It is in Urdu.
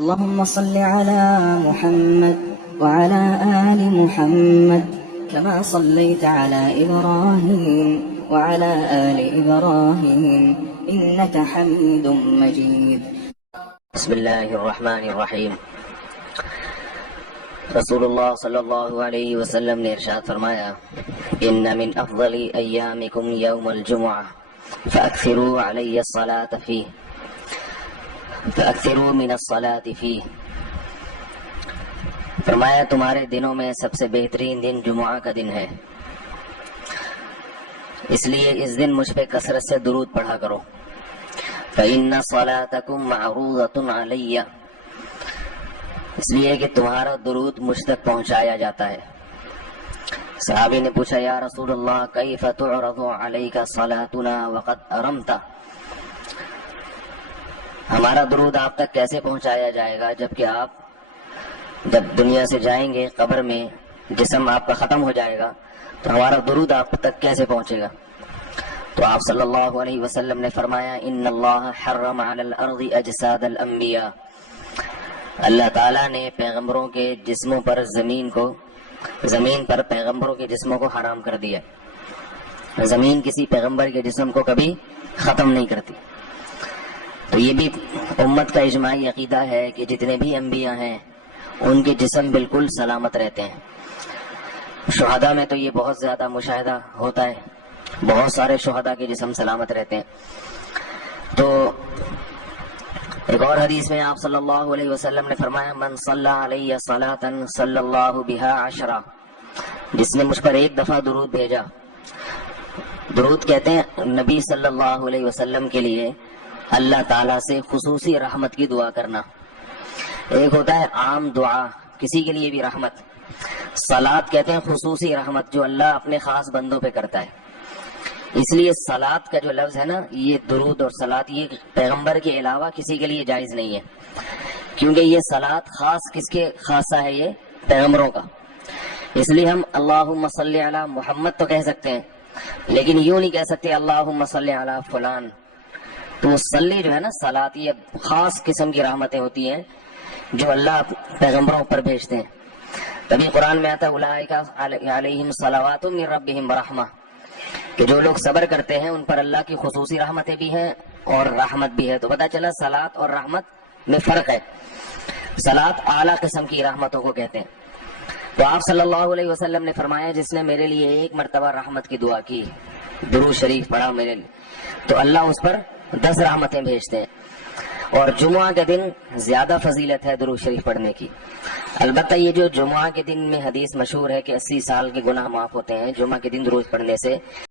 اللهم صل على محمد وعلى آل محمد كما صليت على إبراهيم وعلى آل إبراهيم إنك حميد مجيد. بسم اللہ الرحمن الرحیم. رسول اللہ صلی اللہ علیہ وسلم نے ارشاد فرمایا ان من افضل ایامکم یوم الجمعہ فاکثروا علی الصلاة فیہ فاکثروا من الصلاة فیہ. فرمایا تمہارے دنوں میں سب سے بہترین دن جمعہ کا دن ہے، اس لیے اس دن مجھ پہ کثرت سے درود پڑھا کرو. فإن صلاتکم معروضۃ علی، اس لیے کہ تمہارا درود مجھ تک پہنچایا جاتا ہے. صحابی نے پوچھا یا رسول اللہ کیف تعرض علیک صلاتنا وقد ارمت، ہمارا درود آپ تک کیسے پہنچایا جائے گا جبکہ آپ جب دنیا سے جائیں گے قبر میں جسم آپ کا ختم ہو جائے گا تو ہمارا درود آپ تک کیسے پہنچے گا؟ تو آپ صلی اللہ علیہ وسلم نے فرمایا ان اللہ حرم علی الارض اجساد الانبیاء، اللہ تعالیٰ نے پیغمبروں کے جسموں پر زمین پر پیغمبروں کے جسموں کو حرام کر دیا. زمین کسی پیغمبر کے جسم کو کبھی ختم نہیں کرتی. تو یہ بھی امت کا اجماعی عقیدہ ہے کہ جتنے بھی انبیاء ہیں ان کے جسم بالکل سلامت رہتے ہیں. شہداء میں تو یہ بہت زیادہ مشاہدہ ہوتا ہے، بہت سارے شہداء کے جسم سلامت رہتے ہیں. تو ایک اور حدیث میں آپ صلی اللہ علیہ وسلم نے فرمایا من صلی علیہ صلاۃ صلی اللہ بہا عشرہ، جس نے مجھ پر ایک دفعہ درود بھیجا. درود کہتے ہیں نبی صلی اللہ علیہ وسلم کے لیے اللہ تعالیٰ سے خصوصی رحمت کی دعا کرنا. ایک ہوتا ہے عام دعا کسی کے لیے بھی رحمت، صلاۃ کہتے ہیں خصوصی رحمت جو اللہ اپنے خاص بندوں پہ کرتا ہے. اس لیے صلاۃ کا جو لفظ ہے نا، یہ درود اور صلاۃ یہ پیغمبر کے علاوہ کسی کے لیے جائز نہیں ہے، کیونکہ یہ صلاۃ خاص کس کے خاصہ ہے؟ یہ پیغمبروں کا. اس لیے ہم اللہم صلی علی محمد تو کہہ سکتے ہیں لیکن یوں نہیں کہہ سکتے اللہم صلی علی فلان. تو صلی جو ہے نا صلاۃ یہ خاص قسم کی رحمتیں ہوتی ہیں جو اللہ پیغمبروں پر بھیجتے ہیں. تبھی قرآن میں آتا ہے اولئک علیہم صلوات من ربہم ورحمہ، کہ جو لوگ صبر کرتے ہیں ان پر اللہ کی خصوصی رحمتیں بھی ہیں اور رحمت بھی ہے. تو پتہ چلا صلاۃ اور رحمت میں فرق ہے. صلاۃ اعلیٰ قسم کی رحمتوں کو کہتے ہیں. تو آپ صلی اللہ علیہ وسلم نے فرمایا جس نے میرے لیے ایک مرتبہ رحمت کی دعا کی، درود شریف پڑھا میرے لیے، تو اللہ اس پر 10 رحمتیں بھیجتے ہیں. اور جمعہ کے دن زیادہ فضیلت ہے درود شریف پڑھنے کی. البتہ یہ جو جمعہ کے دن میں حدیث مشہور ہے کہ 80 سال کے گناہ معاف ہوتے ہیں جمعہ کے دن درود پڑھنے سے،